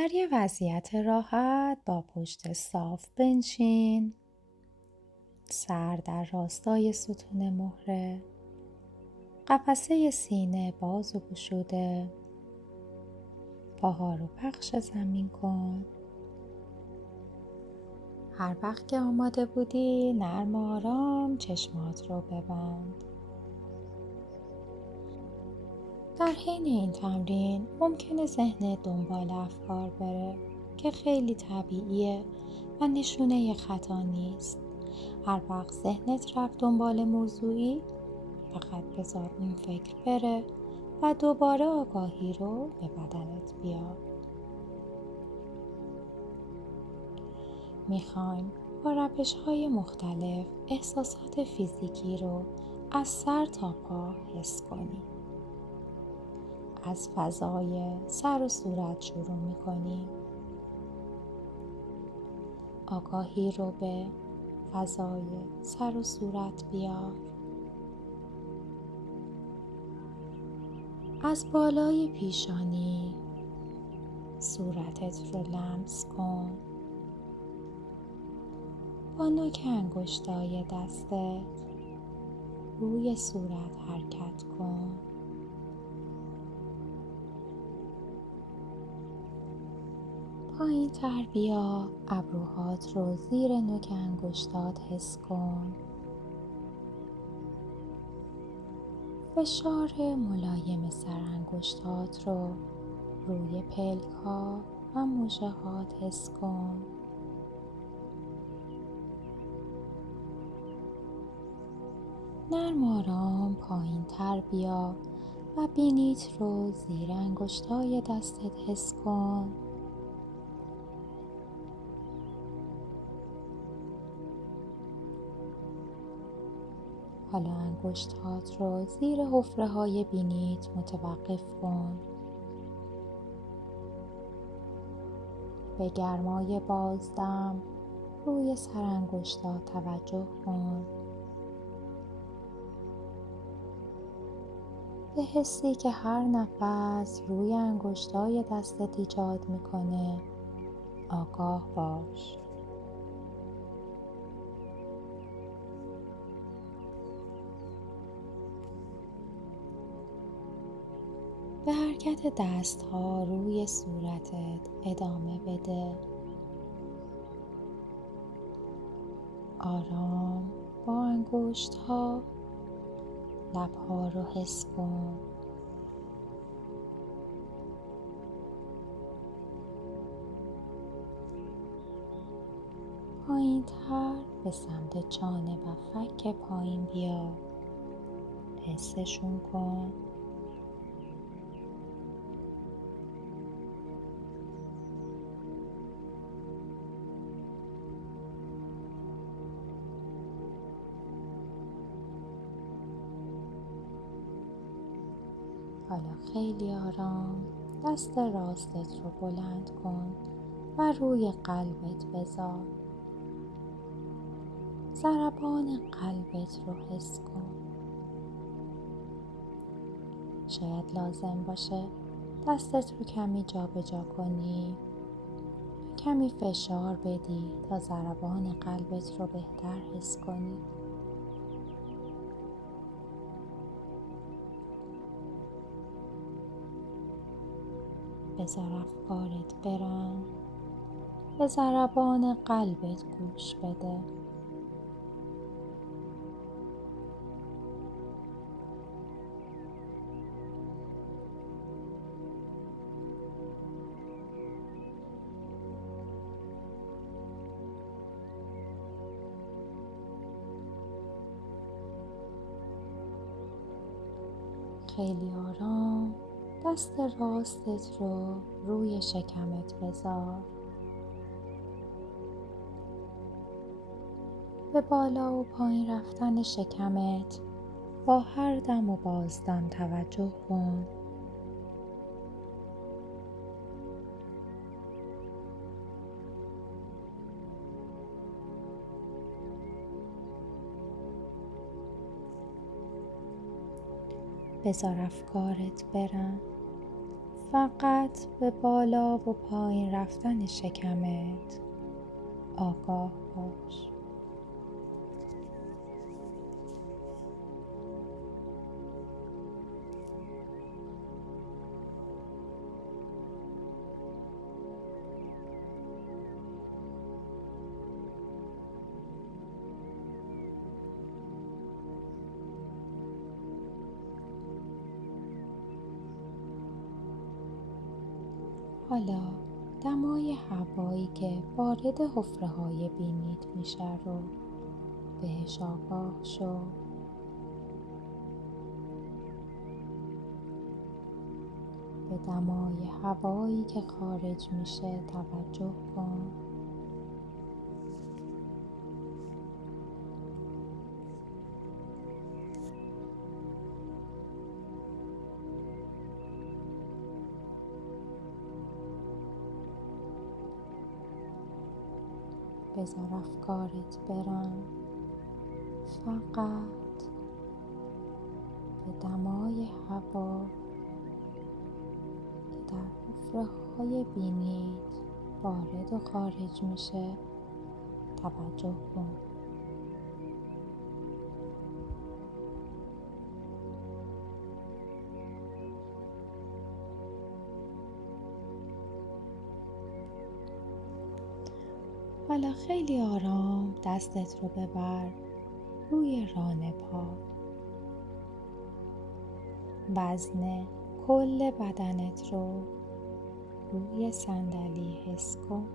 در یه وضعیت راحت با پشت صاف بنشین، سر در راستای ستون مهره، قفسه سینه باز و گشوده، پاها رو پخش زمین کن. هر وقت که آماده بودی نرم و آرام چشمات رو ببند. در حین این تمرین ممکنه ذهنت دنبال افکار بره که خیلی طبیعیه و نشونه خطا نیست. هر وقت ذهنت رفت دنبال موضوعی فقط بذار اون فکر بره و دوباره آگاهی رو به بدنت بیار. میخوایم با روش‌های مختلف احساسات فیزیکی رو از سر تا پا حس کنیم. از فضای سر و صورت شروع میکنیم. آگاهی رو به فضای سر و صورت بیار. از بالای پیشانی صورتت رو لمس کن. با نوک انگشتای دستت روی صورت حرکت کن. پایین تر بیا، ابروهات رو زیر نوک انگشتات حس کن. فشار ملایم سر انگشتات رو روی پلک ها و مژه هات حس کن. نرم و آرام پایین تر بیا و بینیت رو زیر انگشتای دستت حس کن. حالا انگشتات رو زیر حفره های بینیت متوقف کن. به گرمای بازدم روی سر انگشتات توجه کن. به حسی که هر نفس روی انگشتای دستت ایجاد میکنه آگاه باش. به حرکت دست ها روی صورتت ادامه بده. آرام با انگشت ها لب ها رو حس کن. پایین تر به سمت چانه و فک پایین بیا. حسشون کن. حالا خیلی آرام دست راستت رو بلند کن و روی قلبت بذار. ضربان قلبت رو حس کن. شاید لازم باشه دستت رو کمی جا به جا کنی، کمی فشار بدی تا ضربان قلبت رو بهتر حس کنی. بذار افکارت برن. به ضربان قلبت گوش بده. خیلی آرام دست راستت رو روی شکمت بذار. به بالا و پایین رفتن شکمت با هر دم و بازدم توجه کن. بذار افکارت برن. فقط به بالا و پایین رفتن شکمت آگاه باش. حالا دمای هوایی که وارد حفره‌های بینیت میشه رو بهش آگاه شو. به دمای هوایی که خارج میشه توجه کن. بذار افکارت برن فقط به دمای هوا که در حفره‌های بینیت وارد و خارج میشه توجه کن. حالا خیلی آرام دستت رو ببر روی ران پا. وزن کل بدنت رو روی صندلی حس کن.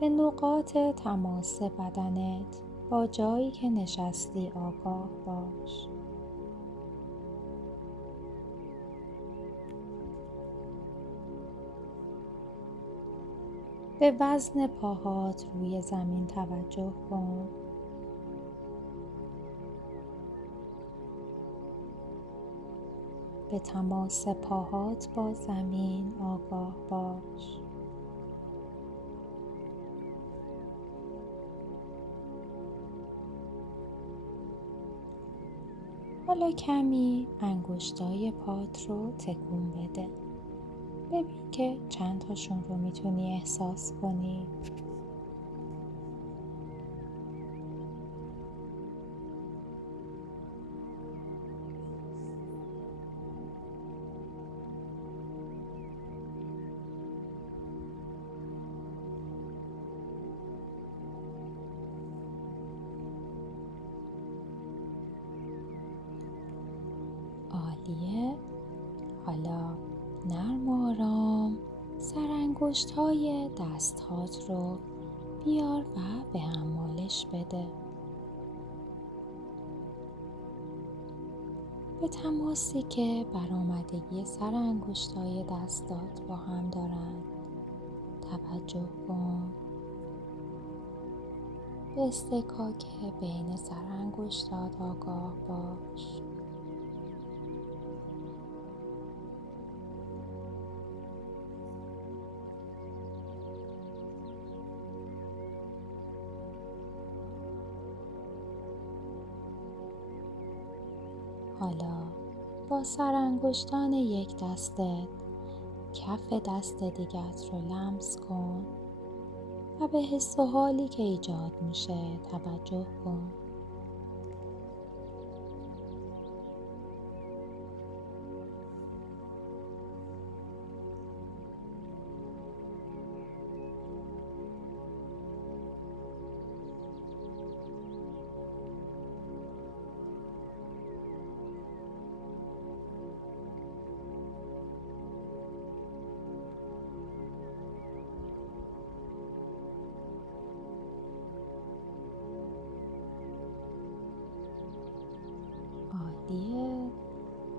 به نقاط تماس بدنت با جایی که نشستی آگاه باش. به وزن پاهات روی زمین توجه کن. به تماس پاهات با زمین آگاه باش. حالا کمی انگشتای پات رو تکون بده. ببین که چند تاشون رو میتونی احساس کنی. عالیه. حالا نرم و آرام سرانگشت‌های دست‌هات رو بیار و به هم مالش بده. به تماسی که برآمدگی سرانگشت‌های دستات با هم دارن توجه کن. به اصطکاک بین سرانگشتات آگاه باش. حالا با سرانگشتان یک دستت کف دست دیگت رو لمس کن و به حس و حالی که ایجاد میشه توجه کن. عالیه.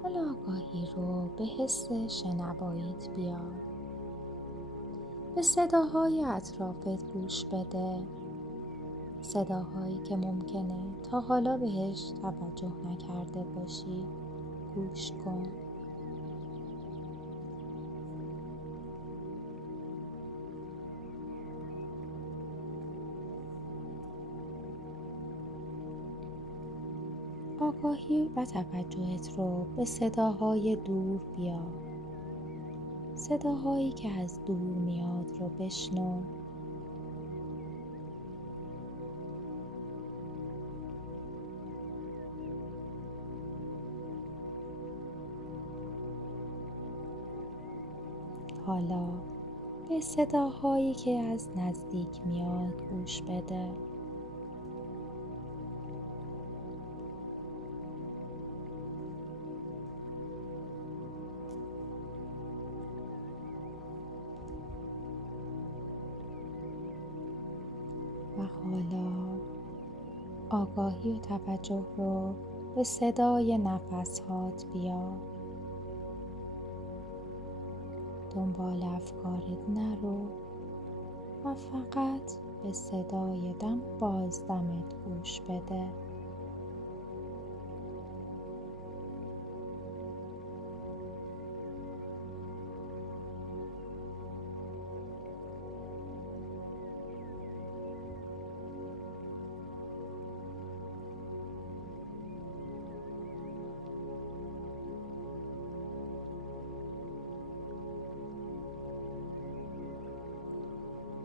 حالا آگاهی رو به حس شنواییت بیار. به صداهای اطرافت گوش بده. صداهایی که ممکنه تا حالا بهش توجه نکرده باشی گوش کن. آگاهی و توجهت رو به صداهای دور بیار. صداهایی که از دور میاد رو بشنو. حالا به صداهایی که از نزدیک میاد گوش بده. و حالا آگاهی و توجه رو به صدای نفس‌هات بیار. دنبال افکارت نرو و فقط به صدای دم و بازدمت گوش بده.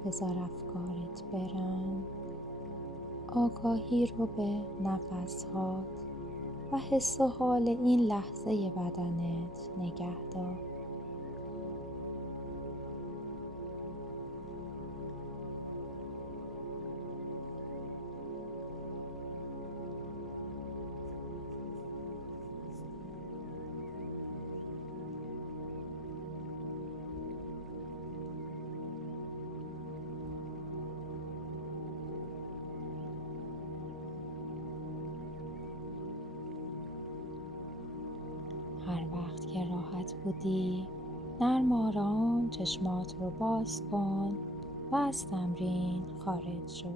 بذار افکارت برن. آگاهی رو به نفس‌هات و حس و حال این لحظه بدنت نگه دار. هر وقت که راحت بودی نرم آرام چشمات رو باز کن و از تمرین خارج شو.